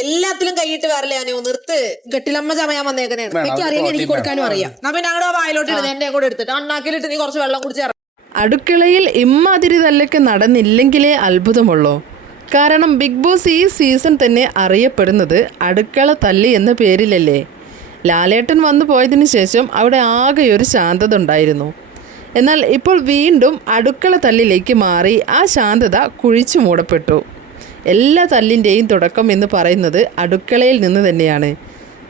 എല്ലാത്തിലും കൈയിട്ട് വേറെ അനു നിർത്ത്. ഗട്ടിലമ്മ ചമയാൻ വന്നേക്കണേ എനിക്ക് അറിയാൻ എനിക്ക് കൊടുക്കാനും അറിയാം. എന്നാ പിന്നെ ഞങ്ങളുടെ വായിലോട്ട് ഇടുന്നത് എന്റെ കൂടെ എടുത്തിട്ട്. അണ്ണാക്കിലിട്ട് നീ കുറച്ച് വെള്ളം കുടിച്ച് അടുക്കളയിൽ ഇമ്മാതിരി തല്ലൊക്കെ നടന്നില്ലെങ്കിലേ അത്ഭുതമുള്ളൂ. കാരണം ബിഗ് ബോസ് ഈ സീസൺ തന്നെ അറിയപ്പെടുന്നത് അടുക്കള തല്ലി എന്ന പേരിലല്ലേ. ലാലേട്ടൻ വന്നു പോയതിന് ശേഷം അവിടെ ആകെ ഒരു ശാന്തത ഉണ്ടായിരുന്നു. എന്നാൽ ഇപ്പോൾ വീണ്ടും അടുക്കള തല്ലിലേക്ക് മാറി ആ ശാന്തത കുഴിച്ചു മൂടപ്പെട്ടു. എല്ലാ തല്ലിന്റെയും തുടക്കം എന്ന് പറയുന്നത് അടുക്കളയിൽ നിന്ന് തന്നെയാണ്.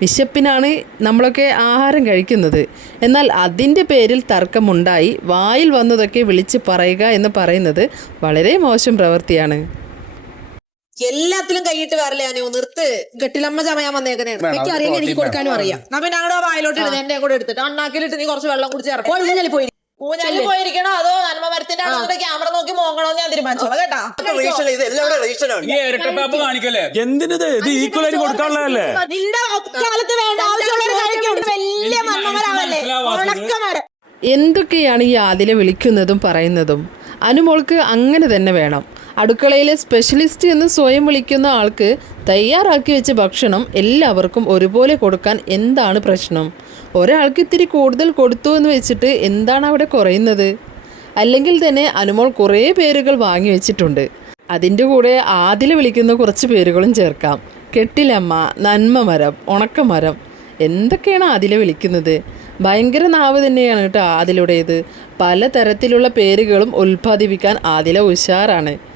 വിശപ്പിനാണ് നമ്മളൊക്കെ ആഹാരം കഴിക്കുന്നത്. എന്നാൽ അതിന്റെ പേരിൽ തർക്കമുണ്ടായി വായിൽ വന്നതൊക്കെ വിളിച്ച് പറയുക എന്ന് പറയുന്നത് വളരെ മോശം പ്രവൃത്തിയാണ്. എല്ലാത്തിലും കൈയിട്ട് വരല്ലേ അനു? നിർത്ത്. ഗട്ടിലമ്മ ചമയാൻ വന്നേക്കണേ അറിയാം എനിക്ക് കൊടുക്കാനും അറിയാം. നമ്മൾ ഞങ്ങളുടെ വായിലോട്ട് എന്റെ കൂടെ എടുത്തിട്ട് അണ്ണാക്കിലിട്ട് നീ കുറച്ച് വെള്ളം കുടിച്ച് ഇറക്കും. പോയി ഊഞ്ഞാലിൽ പോയിരിക്കണോ അതോ നന്മ മരത്തിന്റെ അടുത്ത് ക്യാമറ നോക്കി മോങ്ങണോ ഞാൻ തീരുമാനിച്ചോളാം കേട്ടാ. ഇരട്ടപ്പാപ്പ് കാണിക്കല്ലേ? എന്തിനിത് ഇത്? ഈക്വൽ ആയിട്ട് കൊടുക്കാനുള്ളതല്ലേ? നിന്റെ കാലത്ത് വേണ്ട ആവശ്യമുള്ളവർ കഴിക്കും വലിയ. ഉണക്കമരം എന്തൊക്കെയാണ് ഈ ആദിലെ വിളിക്കുന്നതും പറയുന്നതും? അനുമോൾക്ക് അങ്ങനെ തന്നെ വേണം. അടുക്കളയിലെ സ്പെഷ്യലിസ്റ്റ് എന്ന് സ്വയം വിളിക്കുന്ന ആൾക്ക് തയ്യാറാക്കി വെച്ച ഭക്ഷണം എല്ലാവർക്കും ഒരുപോലെ കൊടുക്കാൻ എന്താണ് പ്രശ്നം? ഒരാൾക്ക് ഇത്തിരി കൂടുതൽ കൊടുത്തു എന്ന് വെച്ചിട്ട് എന്താണ് അവിടെ കുറയുന്നത്? അല്ലെങ്കിൽ തന്നെ അനുമോൾ കുറേ പേരുകൾ വാങ്ങി വെച്ചിട്ടുണ്ട്. അതിന്റെ കൂടെ ആദ്യം വിളിക്കുന്ന കുറച്ച് പേരുകളും ചേർക്കാം. കെട്ടിലമ്മ നന്മമരം ഉണക്കമരം എന്തൊക്കെയാണ് ആദ്യം വിളിക്കുന്നത്? ഭയങ്കര നാവ് തന്നെയാണ് കേട്ടോ ആദിലുടേത് പലതരത്തിലുള്ള പേരുകളും ഉൽപ്പാദിപ്പിക്കാൻ ആദില ഉഷാറാണ്.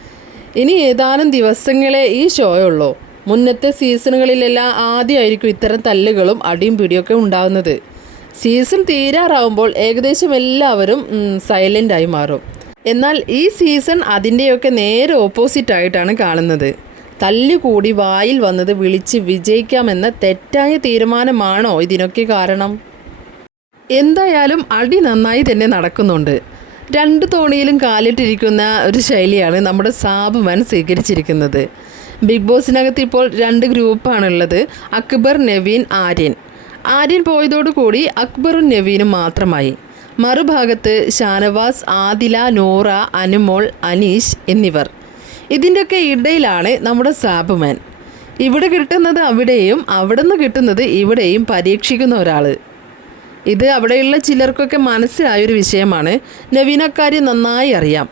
ഇനി ഏതാനും ദിവസങ്ങളെ ഈ ഷോ ഉള്ളൂ മുന്നത്തെ സീസണുകളിലെല്ലാം ആദ്യമായിരിക്കും ഇത്തരം തല്ലുകളും അടിയും പിടിയൊക്കെ ഉണ്ടാകുന്നത് സീസൺ തീരാറാവുമ്പോൾ ഏകദേശം എല്ലാവരും സൈലന്റായി മാറും. എന്നാൽ ഈ സീസൺ അതിന്റെയൊക്കെ നേരെ ഓപ്പോസിറ്റ് ആയിട്ടാണ് കാണുന്നത്. തല്ലുകൂടി വായിൽ വന്നത് വിളിച്ച് വിജയിക്കാമെന്ന തെറ്റായ തീരുമാനമാണോ ഇതിനൊക്കെ കാരണം? എന്തായാലും അടി നന്നായി തന്നെ നടക്കുന്നുണ്ട്. രണ്ട് തോണിയിലും കാലിട്ടിരിക്കുന്ന ഒരു ശൈലിയാണ് നമ്മുടെ സാബുമാൻ സ്വീകരിച്ചിരിക്കുന്നത്. ബിഗ് ബോസിനകത്ത് ഇപ്പോൾ രണ്ട് ഗ്രൂപ്പാണുള്ളത്. അക്ബർ നവീൻ ആര്യൻ. ആര്യൻ പോയതോടുകൂടി അക്ബറും നവീനും മാത്രമായി. മറുഭാഗത്ത് ഷാനവാസ് ആദില നോറ അനുമോൾ അനീഷ് എന്നിവർ. ഇതിന്റെയൊക്കെ ഇടയിലാണ് നമ്മുടെ സാബുമാൻ. ഇവിടെ കിട്ടുന്നത് അവിടെയും അവിടെ നിന്ന് കിട്ടുന്നത് ഇവിടെയും പരീക്ഷിക്കുന്ന ഒരാൾ ഇത് അവിടെയുള്ള ചിലർക്കൊക്കെ മനസ്സിലായൊരു വിഷയമാണ്. നവീൻ അക്കാര്യം നന്നായി അറിയാം.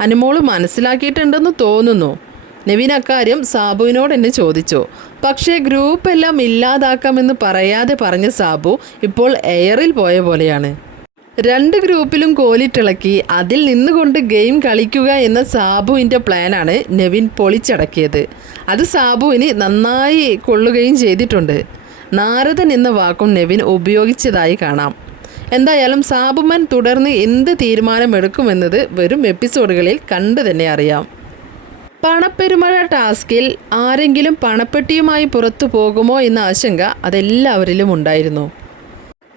അനുമോൾ മനസ്സിലാക്കിയിട്ടുണ്ടെന്ന് തോന്നുന്നു. നവീൻ അക്കാര്യം സാബുവിനോട് എന്നെ ചോദിച്ചു. പക്ഷേ ഗ്രൂപ്പ് എല്ലാം ഇല്ലാതാക്കാമെന്ന് പറയാതെ പറഞ്ഞ സാബു ഇപ്പോൾ എയറിൽ പോയ പോലെയാണ്. രണ്ട് ഗ്രൂപ്പിലും കോലിട്ടിളക്കി അതിൽ നിന്നുകൊണ്ട് ഗെയിം കളിക്കുക എന്ന സാബുവിന്റെ പ്ലാനാണ് നവീൻ പൊളിച്ചടക്കിയത്. അത് സാബുവിന് നന്നായി കൊള്ളുകയും ചെയ്തിട്ടുണ്ട്. നാരദൻ എന്ന വാക്കും നെവിൻ ഉപയോഗിച്ചതായി കാണാം. എന്തായാലും സാബുമാൻ തുടർന്ന് എന്ത് തീരുമാനമെടുക്കുമെന്നത് വരും എപ്പിസോഡുകളിൽ കണ്ടു തന്നെ അറിയാം. പണപ്പെരുമഴ ടാസ്കിൽ ആരെങ്കിലും പണപ്പെട്ടിയുമായി പുറത്തു പോകുമോ എന്ന ആശങ്ക അതെല്ലാവരിലും ഉണ്ടായിരുന്നു.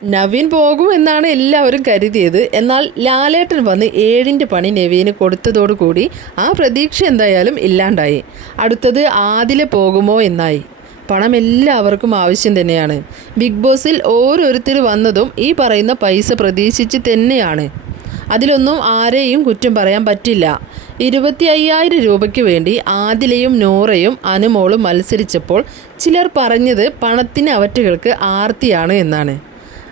നവീൻ പോകുമെന്നാണ് എല്ലാവരും കരുതിയത്. എന്നാൽ ലാലേട്ടൻ വന്ന് ഏഴിന്റെ പണി നവീന് കൊടുത്തതോടുകൂടി ആ പ്രതീക്ഷ എന്തായാലും ഇല്ലാണ്ടായി. അടുത്തത് ആദിലെ പോകുമോ എന്നായി. പണം എല്ലാവർക്കും ആവശ്യം തന്നെയാണ്. ബിഗ് ബോസിൽ ഓരോരുത്തർ വന്നതും ഈ പറയുന്ന പൈസ പ്രതീക്ഷിച്ച് തന്നെയാണ്. അതിലൊന്നും ആരെയും കുറ്റം പറയാൻ പറ്റില്ല. ഇരുപത്തി അയ്യായിരം രൂപയ്ക്ക് വേണ്ടി ആദിലയും നൂറയും അനുമോളും മത്സരിച്ചപ്പോൾ ചിലർ പറഞ്ഞത് പണത്തിന് അവറ്റുകൾക്ക് ആർത്തിയാണ് എന്നാണ്.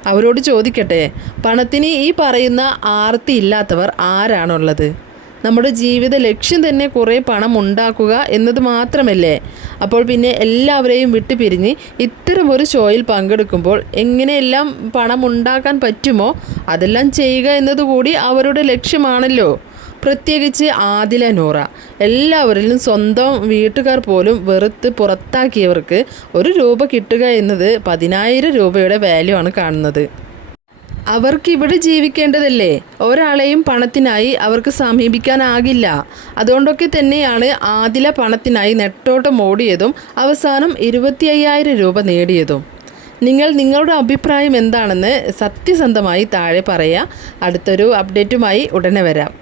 അവരോട് ചോദിക്കട്ടെ പണത്തിന് ഈ പറയുന്ന ആർത്തി ഇല്ലാത്തവർ ആരാണുള്ളത്? നമ്മുടെ ജീവിത ലക്ഷ്യം തന്നെ കുറേ പണം ഉണ്ടാക്കുക എന്നത് മാത്രമല്ലേ? അപ്പോൾ പിന്നെ എല്ലാവരെയും വിട്ടുപിരിഞ്ഞ് ഇത്തരമൊരു ഷോയിൽ പങ്കെടുക്കുമ്പോൾ എങ്ങനെയെല്ലാം പണം ഉണ്ടാക്കാൻ പറ്റുമോ അതെല്ലാം ചെയ്യുക എന്നതുകൂടി അവരുടെ ലക്ഷ്യമാണല്ലോ. പ്രത്യേകിച്ച് ആദില നൂറ. എല്ലാവരിലും സ്വന്തം വീട്ടുകാർ പോലും വെറുത്ത് പുറത്താക്കിയവർക്ക് ഒരു രൂപ കിട്ടുക എന്നത് പതിനായിരം രൂപയുടെ വാല്യൂ ആണ് കാണുന്നത്. അവർക്ക് ഇവിടെ ജീവിക്കേണ്ടതല്ലേ? ഒരാളെയും പണത്തിനായി അവർക്ക് സമീപിക്കാനാകില്ല. അതുകൊണ്ടൊക്കെ തന്നെയാണ് ആദില പണത്തിനായി നെട്ടോട്ടം ഓടിയതും അവസാനം ഇരുപത്തി അയ്യായിരം രൂപ നേടിയതും. നിങ്ങൾ നിങ്ങളുടെ അഭിപ്രായം എന്താണെന്ന് സത്യസന്ധമായി താഴെ പറയുക അടുത്തൊരു അപ്ഡേറ്റുമായി ഉടനെ വരാം.